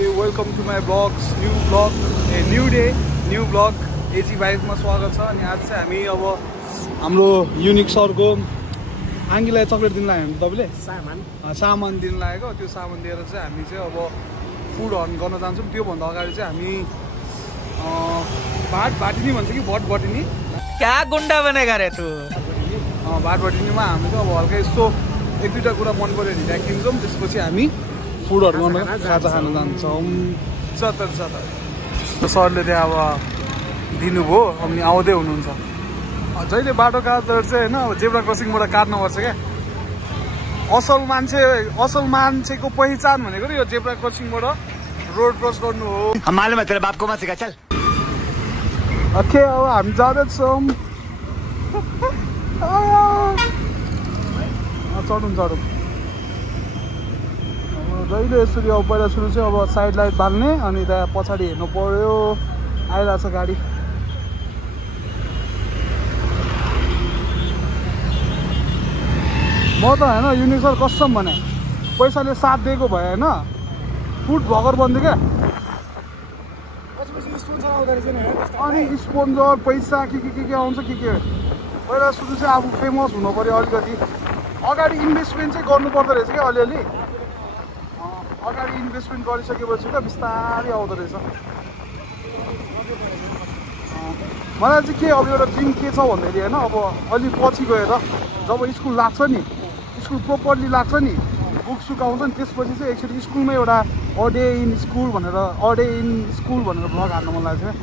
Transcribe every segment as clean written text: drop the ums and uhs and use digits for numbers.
Okay, welcome to my vlogs, new day, new vlog. एजी बाइकमा स्वागत छ। अनि आज चाहिँ हामी अब हाम्रो युनिक सरको आङ्गीलाई चक्लेट दिन लाग्यो हामीले, तपाईँले सामान दिन लागेको। त्यो सामान दिएर चाहिँ हामी चाहिँ अब फुड हर्न गर्न जान्छौँ। त्योभन्दा अगाडि चाहिँ हामी भाट भाटिनी भन्छ कि भट भटिनी, क्या गुन्डा बनेगा रे तू। भाट भटिनीमा हामी चाहिँ अब हल्का यस्तो एक दुईवटा कुरा मन पऱ्यो भने किन्छौँ। त्यसपछि हामी फुडहरू गर्न खाजा खान जान्छौँ। सरले त्यहाँ अब दिनुभयो, अनि आउँदै हुनुहुन्छ। जहिले बाटो काट्दा चाहिँ होइन, अब जेब्रा क्रसिङबाट काट्नुपर्छ क्या। असल मान्छेको पहिचान भनेको यो जेब्रा क्रसिङबाट रोड क्रस गर्नु हो। ओके, अब हामी जाँदैछौँ। चढौँ जहिले यसरी अब पहिला सुरु चाहिँ अब साइड लाइट बाल्ने, अनि त्यहाँ पछाडि हेर्नु पर्यो। आइरहेछ गाडी। म त होइन युनिक सर कसम भने पैसाले साथ दिएको भए होइन फुड भगर बन्थ्यो क्या। अनि स्पोन्जर पैसा के आउँछ के पहिला सुरु चाहिँ आफू फेमस हुनु पऱ्यो। अलिकति अगाडि इन्भेस्टमेन्ट चाहिँ गर्नु पर्दो रहेछ क्या। अलिअलि अगाडि इन्भेस्टमेन्ट गरिसकेपछि त बिस्तारै आउँदो रहेछ। मलाई चाहिँ के अब एउटा ड्रिम के छ भन्दाखेरि होइन, अब अलि पछि गएर जब स्कुल लाग्छ नि, स्कुल प्रोपरली लाग्छ नि, बुक सुकाउँछ नि, त्यसपछि चाहिँ एकचोटि स्कुलमै एउटा अ डे इन स्कुल भनेर भ्लग हाल्न मन लाग्छ क्या।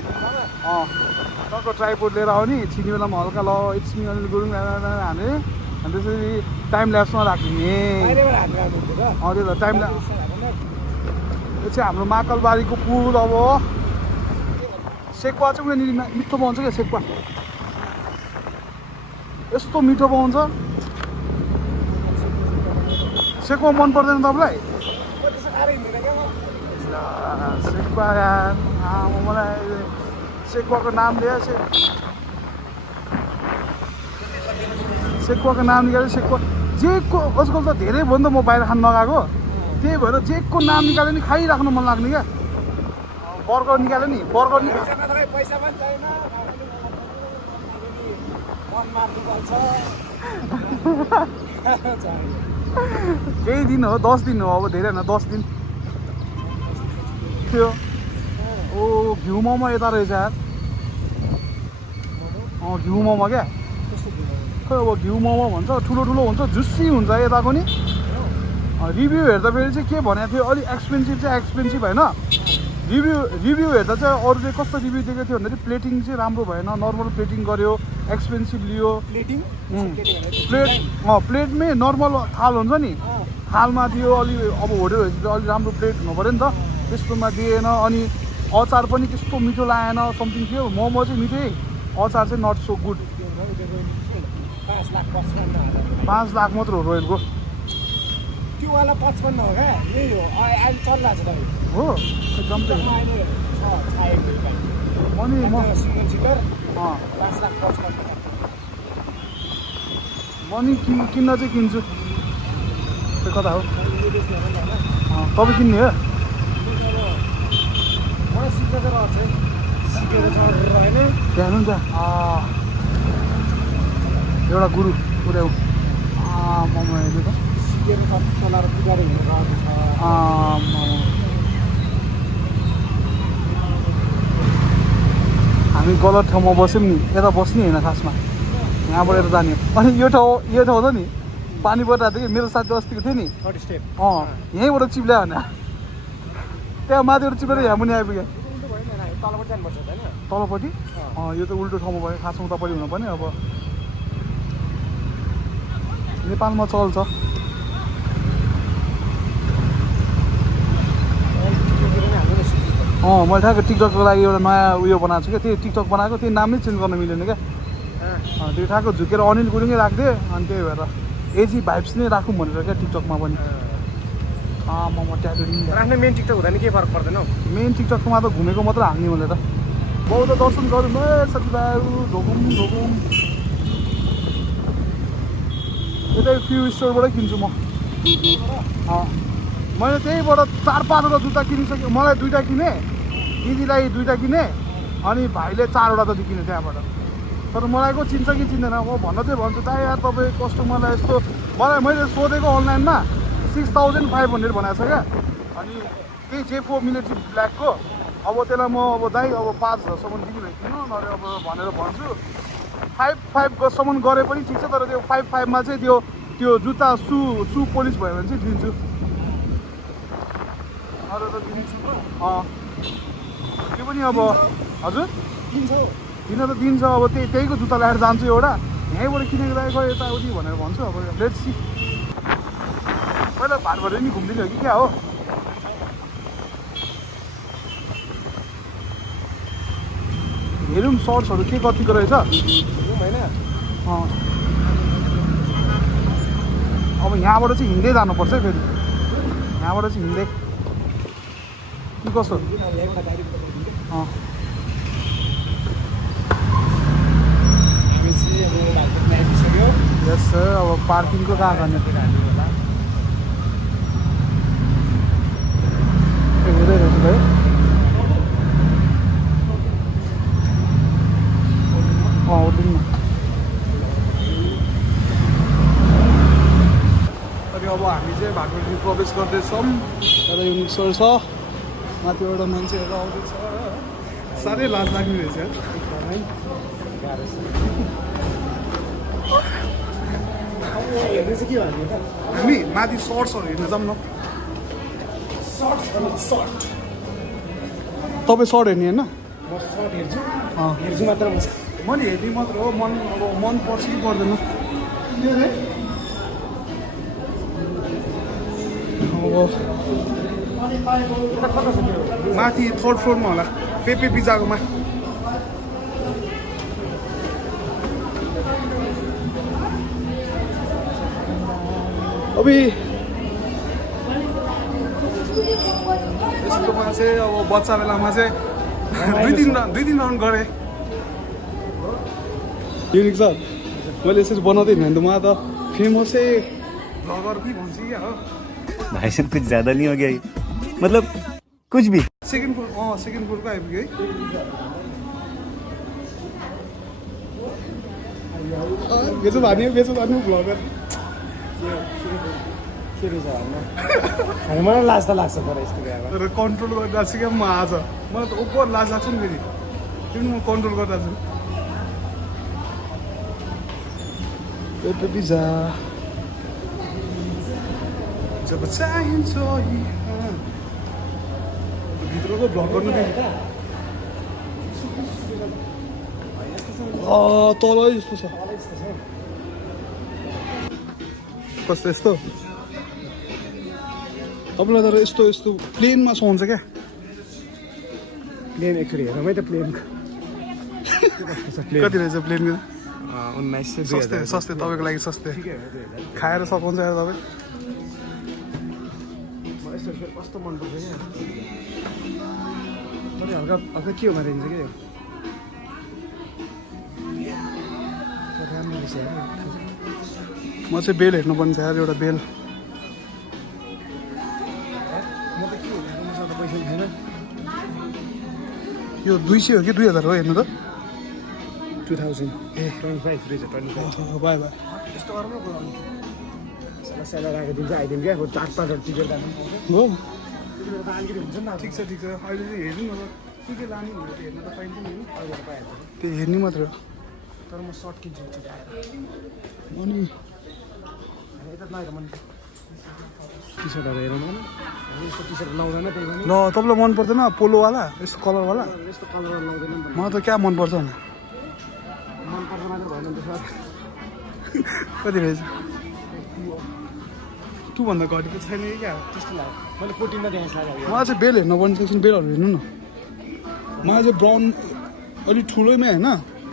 टक्क ट्राइपोड लिएर आउने, छिनी बेलामा हल्का ल इट्स मी अनिल गुरुङ हाने, अनि त्यसरी टाइम ल्याप्समा राखिने। त्यो त टाइम ल्याप्स। यो चाहिँ हाम्रो महाकालबारीको पुल। अब सेकुवा चाहिँ उनीहरू मिठो पाउँछ क्या। सेकुवा यस्तो मिठो पाउँछ। सेकुवा मन पर्दैन तपाईँलाई? सेकुवा मलाई सेकुवाको नाम लिएर सेकुवाको नाम निकाल्यो। सेकुवा जेको आजकल त धेरै भयो नि त, म बाहिर खान नगएको, त्यही भएर जेको नाम निकाल्यो नि खाइराख्नु मन लाग्ने क्या। बर्गर निकाल्यो नि, बर्गर केही दिन हो, 10 दिन हो, अब धेरै होइन 10 दिन थियो। ओ घिउ मोमो यता रहेछ यार। घिउ मोमो क्या। खै अब घिउ मोमो भन्छ, ठुलो हुन्छ, जुसी हुन्छ यताको नि। रिभ्यू हेर्दा फेरि चाहिँ के भनेको थियो, अलिक एक्सपेन्सिभ होइन। रिभ्यू हेर्दा चाहिँ अरू चाहिँ कस्तो रिभ्यू दिएको थियो भन्दाखेरि प्लेटिङ चाहिँ राम्रो भएन, नर्मल प्लेटिङ गर्यो, एक्सपेन्सिभ लियो। प्लेटमै नर्मल थाल हुन्छ नि, थालमा दियो। अलि अब होटेलहरू चाहिँ अलिक राम्रो प्लेट हुनु पऱ्यो नि त, त्यस्तोमा दिएन। अनि अचार पनि त्यस्तो मिठो लागेन, समथिङ थियो। मोमो चाहिँ मिठै, अचार चाहिँ नट सो गुड। 5 लाख मात्र हो रोयलको। त्यो वाला 55 हो क्या, यही हो अहिले चलिरहेको छ हो एकदम। अनि म सिङ्गल सिटर 5 लाख 55 म नि किन्न चाहिँ किन्छु। त्यो कता हो तपाईँ किन्ने हो? मलाई सिकेर चढेर होइन त्यहाँ हुन्छ एउटा गुरु पुऱ्याउ मोमो हेर्नु त। चलाएर पुजारी हुनु हामी गलत ठाउँमा बस्यौँ नि, यता बस्ने होइन खासमा, यहाँबाट यता जाने। अनि यो ठाउँ त नि पानी परिरहेको थियो कि, मेरो साथी अस्तिको थियो नि, यहीँबाट चिप्ल्यायो भने त्यहाँ माथिबाट चिप्लेर यहाँ पनि आइपुग्यो। तलपट्टि यो त उल्टो ठाउँमा भयो, खासमा उतापट्टि हुनुपर्ने। अब नेपालमा चल्छ। मैले ठ्याक्क टिकटकको लागि एउटा नयाँ उयो बनाएको छु क्या। त्यही टिकटक बनाएको, त्यही नाम नै चेन्ज गर्न मिलेन क्या। त्यो ठ्याक्क झुकेर अनिल गुरुङै राखिदिएँ। अनि त्यही भएर एजी भाइब्स नै राखौँ भनेर क्या टिकटकमा पनि। म ट्याटु राख्ने मेन टिकटक हुँदा नि केही फरक पर्दैन हौ। मेन टिकटकमा त घुमेको मात्र हाल्ने भनेर बौद्ध दर्शन गरौँ साथीभाइहरू। ढोकुम यतै फ्यु स्टोरबाटै किन्छु म। मैले त्यहीबाट 4-5वटा जुत्ता किनिसकेँ मलाई 2टा किने दिदीलाई 2टा किने अनि भाइले 4वटा जति किने त्यहाँबाट तर मलाई को चिन्छ कि चिन्दैन म भन्न चाहिँ भन्छु दाइ यार तपाईँ कस्टमरलाई यस्तो मलाई मैले सोधेको अनलाइनमा 6500 भनेको छ क्या अनि त्यही J4 मिलिट्री ब्ल्याकको अब त्यसलाई म अब दाइ अब 5000सम्म दिनु किन्नु नभए अब भनेर भन्छु 5,500सम्म गरे पनि ठिक छ तर त्यो 5,500 मा चाहिँ त्यो जुत्ता सु पोलिस भयो भने चाहिँ दिन्छु अरू त दिन्छु त्यो पनि अब हजुर दिन त दिन्छ अब त्यहीको जुत्ता ल्याएर जान्छु एउटा यहीँबाट किनेको दाइको यताउति भनेर भन्छु अब लेट्स सी पहिला भाटभरि नि घुम्दिने हो कि क्या हो हेरौँ सर्ट्सहरू के कतिको रहेछ अब यहाँबाट चाहिँ हिँड्दै जानुपर्छ है फेरि यहाँबाट चाहिँ हिँड्दै के कसो यस सर अब पार्किङको कहाँ गर्ने हेर्दै रहेछु भाइ उठ्नु अनि अब हामी चाहिँ भाटभरि प्रवेश गर्दैछौँ एउटा युनिक स्टोर छ माथिबाट मान्छेहरू आउँदैछ साह्रै लाज लाग्ने रहेछ हामी माथि सर्ट्सहरू हेर्न जाऊँ न तपाईँ सर्ट हेर्ने होइन हेर्छु मात्र मैले हेर्ने मात्र हो मन पर्छ कि पर्दैन माथि 3rd फ्लोरमा होला पेपे पिज्जाकोमा अब यस्तोमा चाहिँ अब बच्चा बेलामा चाहिँ 2-3 राउन्ड गरेँ युनिक छ मैले यसरी बनाउँदै हिँड्नु त मलाई त फेमसै ब्लगर कि भन्छु क्या हो भाई साहब कुछ ज्यादा नहीं हो गया मतलब कुछ भी सेकेन्ड फ्लोरको आइपुग्यो है बेचो धान्यो ब्लगर मलाई लाज त लाग्छ तर यस्तो तर कन्ट्रोल गरिरहेको छु क्या म आज मलाई त ओभर लाज लाग्छ नि फेरि त्यो पनि म कन्ट्रोल गरिरहेको छु पिज्जा जब चाहिन्छ भित्रको भ्लग गर्नु तल जस्तो छ कस्तो यस्तो तपाईँलाई तर यस्तो प्लेनमा सुहाउँछ क्या प्लेन एक्चुअली हेरौँ है त प्लेन कति रहेछ प्लेनको 1900 सस्तै तपाईँको लागि सस्तै खाएर सघाउँछ यार तपाईँ कस्तो मनपर्छ क्या तर हल्का के हो मारिन्छ क्या यो म चाहिँ बेल हेर्नुपर्ने छ यार एउटा बेल म त के हो मसँग त पैसा छैन यो 200 हो कि 2000 हो हेर्नु त 2000 25 रहेछ 25 बाई यस्तो गरौँ न बोलाउनु साला राखेको दिन चाहिँ आइदिउँ क्या 4-5 टिकट लानु हो अलिकति हुन्छ नि ठिक छ अहिले चाहिँ हेर्नु न के लाने भनेर हेर्न त पाइन्छ नि अहिले पाइहाल्छ त्यो हेर्ने मात्र हो तर म सर्ट किन्छु अनि यता नआएर मन टी सर्टहरू हेरौँ न यस्तो टी सर्ट लाउँदैन त्यही पनि ल तपाईँलाई मन पर्दैन पोलोवाला यस्तो कलरवाला यस्तो कलर लाउँदैन नि मलाई त क्या मनपर्छ नि मनपर्छ मात्र भएन नि त सर कति रहेछ त्योभन्दा घटेको छैन कि क्या त्यस्तो लाग्यो मैले 14 मा देखाएको लाग्यो मलाई चाहिँ बेल हेर्नुपर्ने सेक्सन बेलहरू हेर्नु न मलाई चाहिँ ब्राउन अलिक ठुलोमै होइन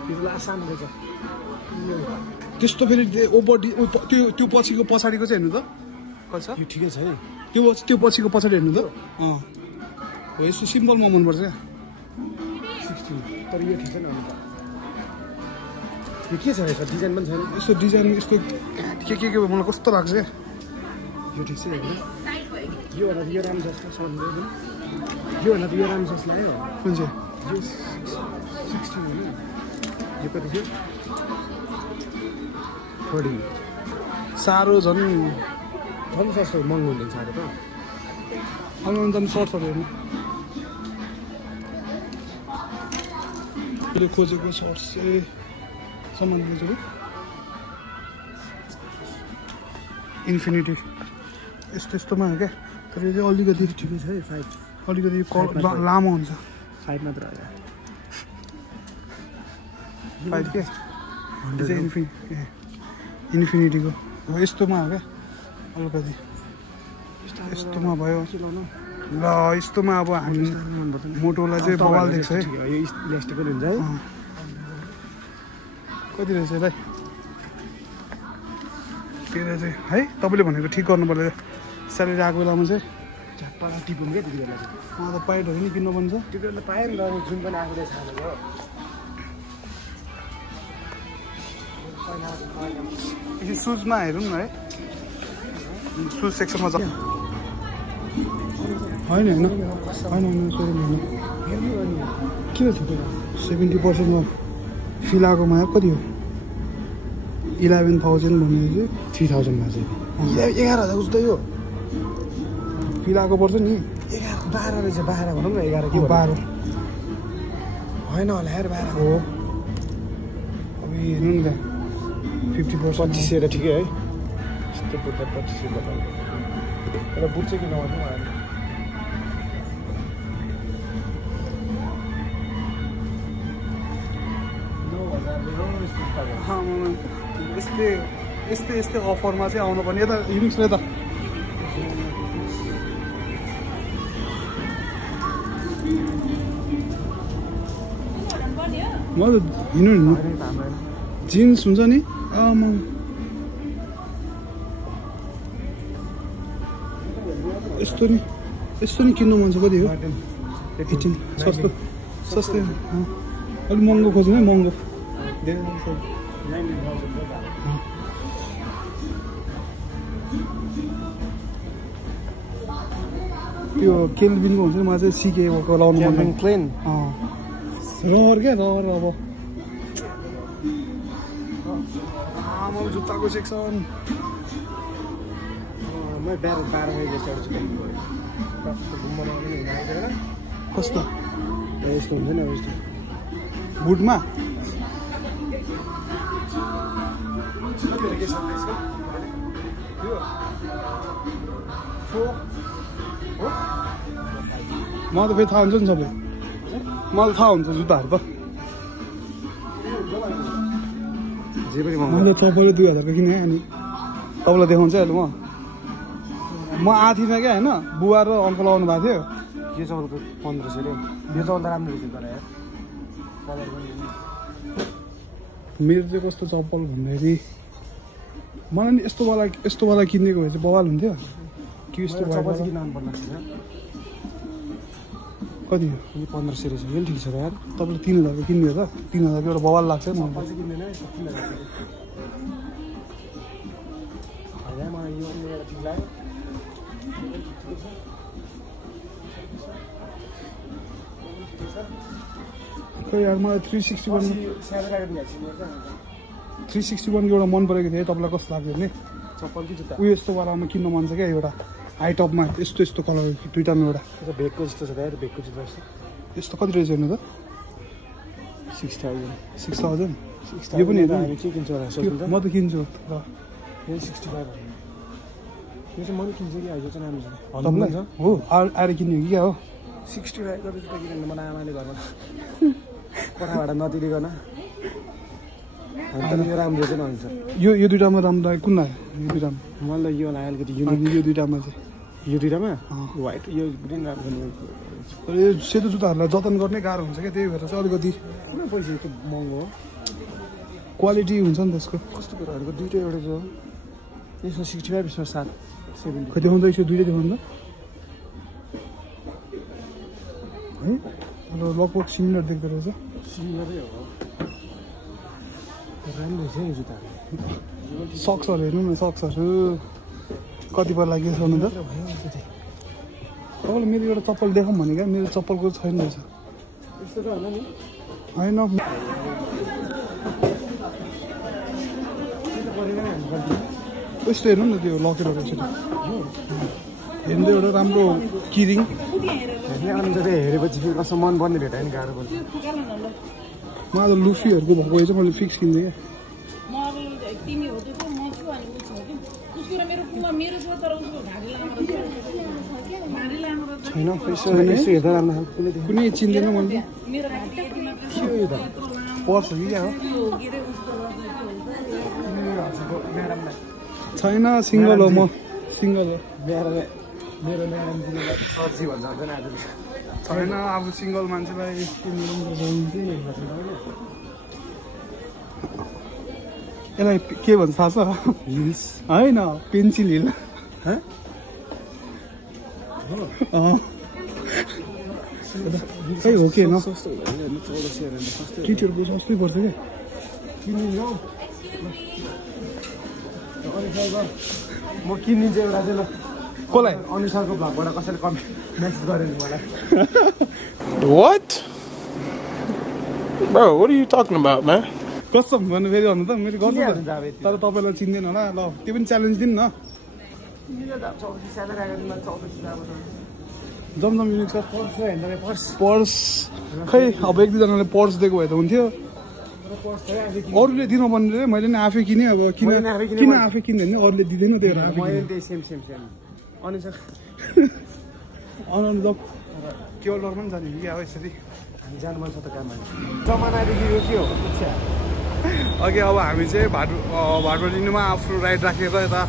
त्यो सानो रहेछ त्यस्तो फेरि ओभर त्यो पछिको पछाडिको चाहिँ हेर्नु त कति छ यो ठिकै छ है त्यो पछिको पछाडि हेर्नु त हो यस्तो सिम्पलमा मनपर्छ क्या 16 तर यो ठिक छैन अन्त यो के छ रहेछ डिजाइन पनि छैन यस्तो डिजाइन यस्तो के मलाई कस्तो लाग्छ क्या यो ठिक छ हेर्नु यो होला यो राम्रो जस्तो सन्डे यो होला यो राम्रो जस्तो लाग्यो कुन चाहिँ यो 16 हो यो कति थियो 14 साह्रो झन् सस्तो महँगो हुन्छ साह्रो त अनलाइन झन् सर्ट्सहरू हेर्नु अहिले खोजेको सर्ट्स चाहिँ सामान खोजेको इन्फिनिटी यस्तोमा हो क्या तर यो चाहिँ अलिकति ठिकै छ है 5 अलिकति लामो हुन्छ 5 मात्र हो 5 के इन्फिनिटीको हो यस्तोमा हो क्या अलिकति यस्तोमा भयो ल यस्तोमा अब हामी मोटोलाई चाहिँ बवाल देख्छ है यो इलास्टिकल हुन्छ है कति रहेछ भाइ त्यसलाई चाहिँ है तपाईँले भनेको ठिक गर्नु पर्यो स्यालेरी आएको बेलामा चाहिँ झट्टा टिपौँ क्या त्यति बेला म त पाइटहरू नि किन्नु पर्छ त्यो बेला पाएँ नि त जुन पनि आएको रहेछ यो सुजमा हेरौँ न है सुज सेक्सनमा छ होइन होइन सोरुम होइन किन थुप्रो 70% फिलाकोमा कति हो 11,000 भन्ने चाहिँ 3000 मा चाहिँ 11,000 जस्तो यो फिलाको पर्छ नि 12 रहेछ 12 भनौँ न 11 के 12 होइन होला यार 12 हो अब हेर्नु नि त 50% 25 ठिकै है यस्तो बुट्टा 25 बताउनु तर बुट चाहिँ किन भन्नु यस्तै अफरमा चाहिँ आउनुपर्ने यता युनिक्स यता म त हिँड्नु जिन्स हुन्छ नि यस्तो नि किन्नु मन छ कति हो 18 सस्तै अलिक महँगो खोज्नु है महँगो त्यो केल्भिनको हुन्छ नि मलाई चाहिँ सिकेको लाउनु मन क्लेन रहर क्या रहर अब आमाको जुत्ताको सेक्सन कस्तो यस्तो हुन्छ नि अब यस्तो बुटमा मलाई त फेरि थाहा हुन्छ नि सबै मलाई थाहा हुन्छ जुत्ताहरू त जे पनि मैले चप्पल 2000 को किनेँ अनि तपाईँलाई देखाउँछ अहिले म आएको थिइनँ क्या होइन बुवा र अङ्कल आउनु भएको थियो यो चप्पलको 1500 रे यो चप्पल त राम्रो रहेछ तर यार मेरो चाहिँ कस्तो चप्पल भन्दाखेरि मलाई नि यस्तोवाला किनेको भए चाहिँ बवाल हुन्थ्यो कि यस्तो चप्पल चाहिँ किन मन पर्छ कति हो यो 1500 रहेछ यो ठिक छ यार तपाईँले 3000 को किन्नु हो त 3000 को एउटा बवाल लाग्छ नि चप्पल चाहिँ किन्दैन है 3000 हैन मलाई यो एउटा ठिक लाग्यो खै यार मलाई 361 को एउटा मन परेको थियो तपाईँलाई कस्तो लाग्यो भने चप्पल कि जुत्ता उयो यस्तोवालामा किन्न मन छ क्या एउटा हाई टपमा यस्तो कलर दुइटामा एउटा त्यो भेकको जस्तो छ यार भेकको जुत्ता जस्तो यस्तो कति रहेछ हेर्नु त 6000 यो पनि हेर्नु हामी के किन्छ होला सोच्नु त म त किन्छु र यो 65 यो चाहिँ मैले किन्छु कि यो चाहिँ राम्रो छ तपाईँलाई हो आएर किन्यो कि क्या हो 65 को जुत्ता किन्न मलाई आमाले घरमा कोठाबाट नतिरिकन अनि यो राम्रो चाहिँ हुन्छ यो दुइटामा राम्रो लाग्यो कुन लाग्यो यो दुइटामा मलाई यो लाग्यो अलिकति अनि यो दुइटामा चाहिँ यो दुइटामा व्हाइट यो ग्रिन राम्रो तर यो सेतो जुत्ताहरूलाई जतन गर्ने गाह्रो हुन्छ क्या त्यही भएर चाहिँ अलिकति किन पैसा यस्तो महँगो हो क्वालिटी हुन्छ नि त्यसको कस्तो कुराहरूको दुइटै एउटा छ यसमा 65 यसमा 70 खै देखाउँदा यसो दुइटै देखाउँदा है लगभग सिमिलर देख्दो रहेछ सिमिलरै हो राम्रो छ यो जुत्ता सक्सहरू हेर्नु न सक्सहरू कति पर्ला के छ भन्नु त तपाईँले मेरो एउटा चप्पल देखाउँ भने क्या मेरो चप्पलको छैन रहेछ यस्तो त होला नि होइन यस्तो हेर्नु न त्यो लकेटहरू छ हेर्नु एउटा राम्रो किरिङ हेर्ने अनुसार हेरेपछि फेरि कसो मन पर्ने भेटायो नि गाह्रो पर्छ म आज लुफीहरूको भएको चाहिँ मैले फिक्स किन्थेँ क्या छैन यसो हेर्दा राम्रो कुनै चिन्दैन मैले पर्छ कि क्या हो छैन सिङ्गल हो म सिङ्गल हो मेरो म्याडम सर्जी भन्छ हुँदैन आज छैन अब सिङ्गल मान्छेलाई यसलाई के भन्छ थाहा छ हिल्स होइन पेन्सिल हिल खै हो कि न किटहरूको सस्तै पर्छ क्या म किनिदिन्छु एउटा चाहिँ ल कसलाई अनुसारको भ्लगबाट कसैले कमेन्ट मेसेज गर्यो नि मलाई What? Bro, what are you talking about, man? कसम भन्नु फेरि भन्नु त मेरो गर्छु किन त हुन्छ अब यति? तर तपाईँलाई चिन्दैन होला ल त्यो पनि च्यालेन्ज दिनु न जमजम युनिक छ पर्स खै अब एक दुईजनाले पर्स दिएको भए त हुन्थ्यो अरूले दिनु भन्ने मैले नि आफै किनेँ अब किन आफै किन्दैन अरूले दिँदैन त्यो अनुसार अनुसार केवल डरमा पनि जाने कि अब यसरी जानु मन छ त काम जमानादेखि यो के हो अघि अब हामी चाहिँ भाटबडिनुमा आफ्नो राइड राखेर यता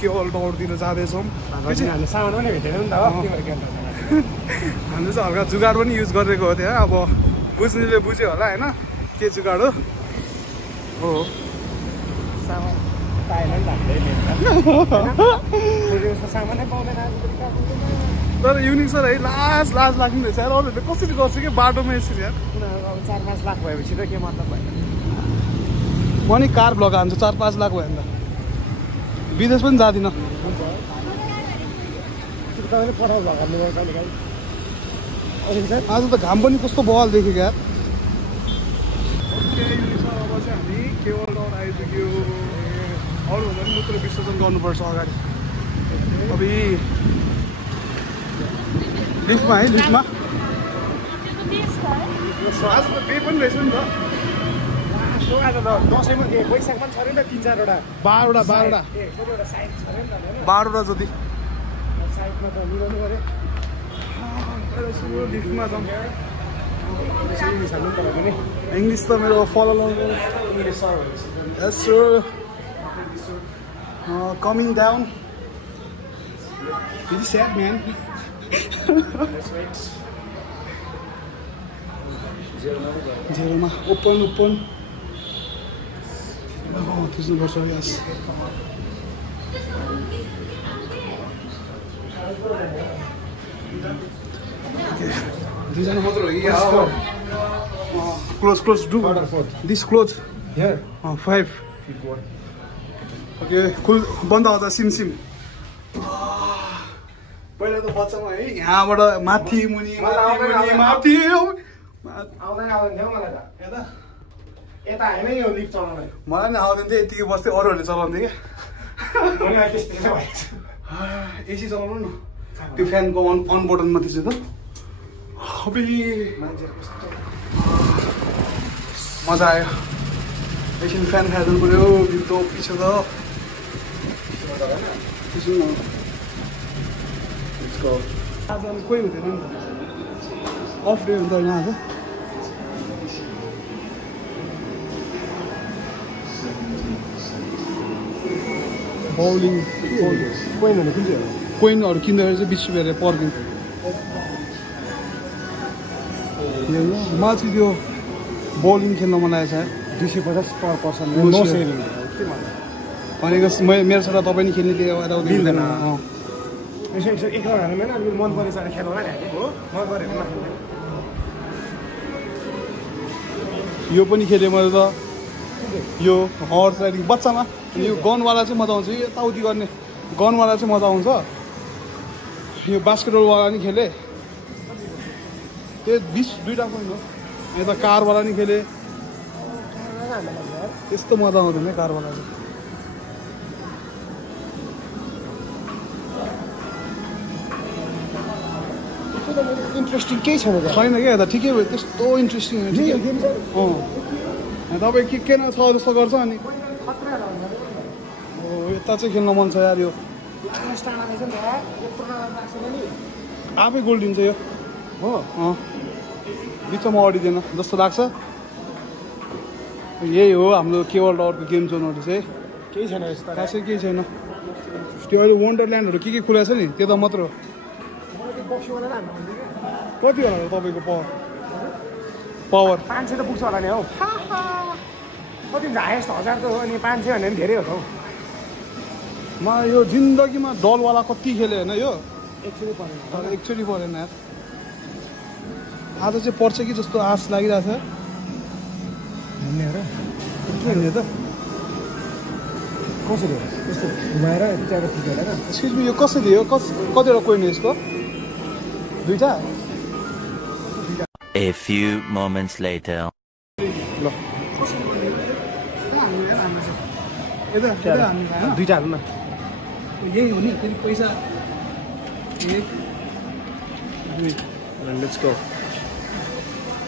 केवल टावरतिर जाँदैछौँ हामीले सामान पनि भेटेन नि त हामीले चाहिँ हल्का जुगाड पनि युज गरेको हो त्यहाँ अब बुझ्नेले बुझ्यो होला होइन के जुगाड हो सामान पाएन नि त हामीले सामानै पाउँदैन तर युनिक सर है लाज लाग्ने रहेछ यार अरूहरूले कसरी गर्छ कि बाटोमा यसरी यार उनीहरू अब 4-5 लाख भएपछि त के मतलब भयो म नि कार ब्लग हान्छु 4-5 लाख भयो भने त विदेश पनि जाँदिनँ तपाईँले पठाउ भगाउनु भयो कहिले काहीँ आज त घाम पनि कस्तो बवाल देखेको यार ओके युनिक सर अब चाहिँ हामी केवल टावर आइपुग्यो अरूभन्दा पनि मूत्र विसर्जन गर्नुपर्छ अगाडि अब लिफ्टमा है लिफ्टमा आज त बे पनि रहेछ नि त आज त दसैँमा वैशाख पनि छ अरे नि त 3-4वटा 12वटा 12वटा जति साइडमा त मिलाउनु पऱ्यो लिफ्टमा जाउँ इङ्ग्लिस हाल्नु पऱ्यो भने इङ्ग्लिस त मेरो follow yes sir coming down very sad man जेरोमा ओपन थिच्नुपर्छ यस दुईजना मात्र हो कि close do this close 5 okay खुल बन्द आउँछ सिम पहिला त बच्चामा है यहाँबाट माथि मुनि माथि आउँदैन थियो मलाई त यता होइन यो लिफ्ट चलाउन मलाई नि आउँदैन थियो यतिकै बस्थ्यो अरूहरूले चलाउँथ्यो क्या एसी चलाउनु न त्यो फ्यानको अन बटन माथि चाहिँ त मजा आयो एकछिन फ्यान खाइदिनु पऱ्यो भित्र पछि त आज कोही हुँदैन नि त अफ डे हुन्छ होइन आज बाउलिङ कोइनहरू कुन चाहिँ हो कोइनहरू किन्दाखेरि चाहिँ 20 रुपियाँ पर दिन मलाई चाहिँ त्यो बाउलिङ खेल्न मन लागेको छ 250 पर पर्सन नो सेभिङ भनेको मेरो छोरा तपाईँ नि खेल्ने त्यो यताउता मिल्दैन यसो यसो एक राउन्ड हाल्नु होइन मन परेछ भने खेल्नु होला नि हो मन पऱ्यो भने यो पनि खेलेँ मैले त यो हर्स राइडिङ बच्चामा यो गनवाला चाहिँ मजा आउँछ यो यताउति गर्ने गनवाला चाहिँ मजा आउँछ यो बास्केटबलवाला नि खेले त्यो 20 दुईटा पोइन्ट हो यता कारवाला नि खेले त्यस्तो मजा आउँदैन कारवाला चाहिँ इन्ट्रेस्टिङ केही छैन छैन क्या यता ठिकै भयो त्यस्तो इन्ट्रेस्टिङ ठिकै तपाईँ के न छ जस्तो गर्छ अनि यता चाहिँ खेल्न मन छ यार यो आफै गोल दिन्छ यो हो बिचमा अडिँदैन जस्तो लाग्छ यही हो हाम्रो केवल टावरको गेम जोनहरू चाहिँ केही छैन यस्तो खासै केही छैन त्यो अहिले वन्डरल्यान्डहरू के खुलाएको छ नि त्यो त मात्र हो कति होला तपाईँको पावर 500 त पुग्छ होला नि हौ कति हाइएस्ट 1000 त हो अनि 500 भन्ने पनि धेरै हो त हौ म यो जिन्दगीमा डलवाला कति खेलेँ होइन यो एकचोटि परेन तर एकचोटि परेन यार आज चाहिँ पर्छ कि जस्तो आश लागिरहेछ भन्ने र के भन्ने त कसरी हो यस्तो घुमाएर त्यहाँको खिचेर होइन एक्सक्युज मी यो कसरी हो कतिवटा कोइन हो यसको दुईटा A few moments later. ल दुईटा हाल्नु न यही हो नि फेरि पैसा 1 2 लेट्स गो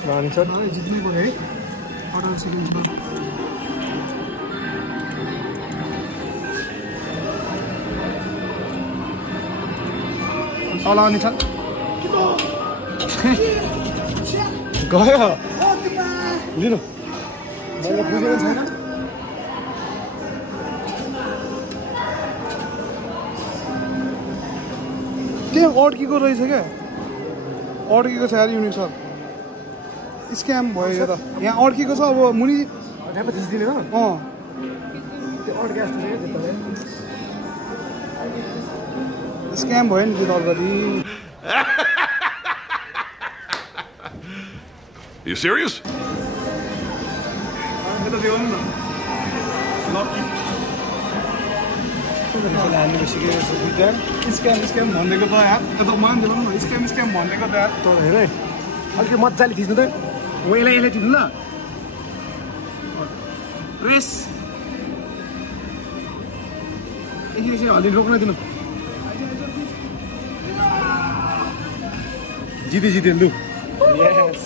रानी सर जित्नै पऱ्यो है 18 सेकेन्डमा तल आउने छ गयो लिनु मैले बुझेको छैन त्यहाँ अड्केको रहेछ क्या अड्केको छ यार युनिक सर स्क्याम भयो यो त यहाँ अड्केको छ अब मुनि त्यहाँ थिच दिने त त्यो अड्के जस्तो छ क्या स्क्याम भयो नि त्यो त अगाडि You serious? यता देऊ न लकी हामीले सिकेको छ दुईटा स्क्याम भनेको त यार त्यो त मान्दैन न स्क्याम भनेको त यार तर हेर है अलिकति मजाले थिच्नु त हो यसलाई थिच्नु ल रेस एकछिन हल्दी रोक्न दिनु जिते लु यस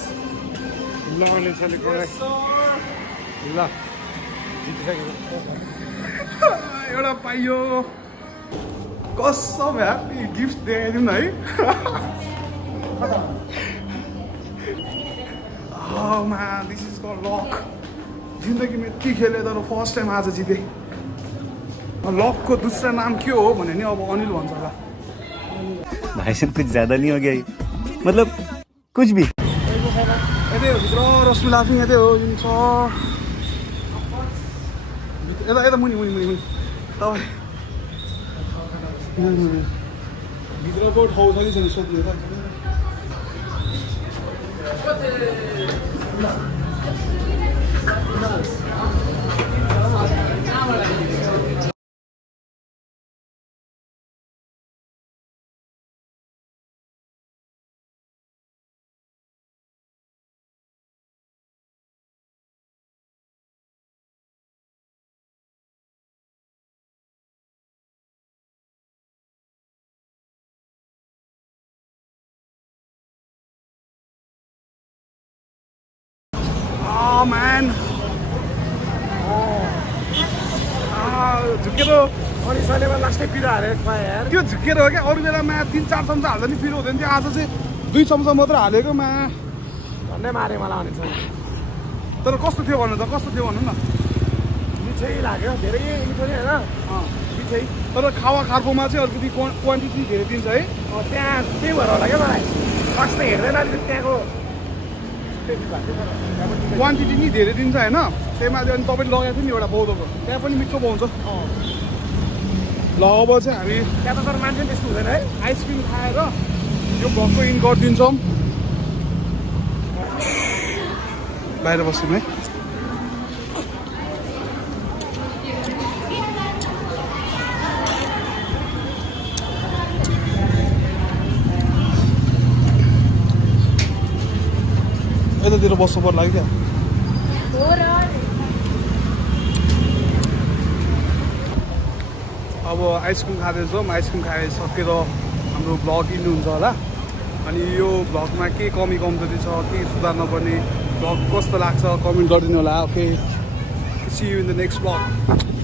ल अनिल सरले ल जितिसकेको एउटा पाइयो कसम यार गिफ्ट देखाइदिउँ न है दिस इज कल लक जिन्दगीमा यति खेलेँ तर फर्स्ट टाइम आज जितेँ लकको दूसरा नाम के हो भने नि अब अनिल भन्छ होला भाई साहब कुछ ज्यादा नहीं हो गया ये? मतलब कुछ भी यतै हो भित्र रश्मि लाफिङ यतै हो जुन छ यता मुनि तपाईँ भित्रको ठाउँ छ कि छैन सोध्नु Oh man. झुकेर अनि सलेमा लास्टै पिरो हालेर खुवायो यार त्यो झुकेर हो क्या अरू बेलामा 3-4 चम्चा हाल्दा नि पिरो हुँदैन थियो आज चाहिँ 2 चम्चा मात्र हालेको मा भन्दै मारे मलाई अनि छ तर कस्तो थियो भन्नु त कस्तो थियो भन्नु न मिठै लाग्यो धेरै मिठो नि होइन मिठै तर खावा खार्पोमा चाहिँ अलिकति क्वान्टिटी धेरै दिन्छ है त्यहाँ त्यही भएर होला क्या मलाई फर्स्ट त हेर्दैन अलिकति त्यहाँको क्वान्टिटी नि धेरै दिन्छ होइन त्यही माथि अनि तपाईँले लगाएको थियो नि एउटा बौद्धको त्यहाँ पनि मिठो पाउँछ ल अब चाहिँ हामी त्यहाँ त तर मान्छे त्यस्तो हुँदैन है आइसक्रिम खाएर यो भ्लगको इन गरिदिन्छौँ बाहिर बस्छौँ है यतातिर बस्नु पर्ला क्या अब आइसक्रिम खाँदैछौँ आइसक्रिम खाइसकेर हाम्रो भ्लग इन्नुहुन्छ होला अनि यो भ्लगमा के कमी कमजोरी छ के सुधार्न पर्ने भ्लग कस्तो लाग्छ कमेन्ट गरिदिनु होला okay see you in the next vlog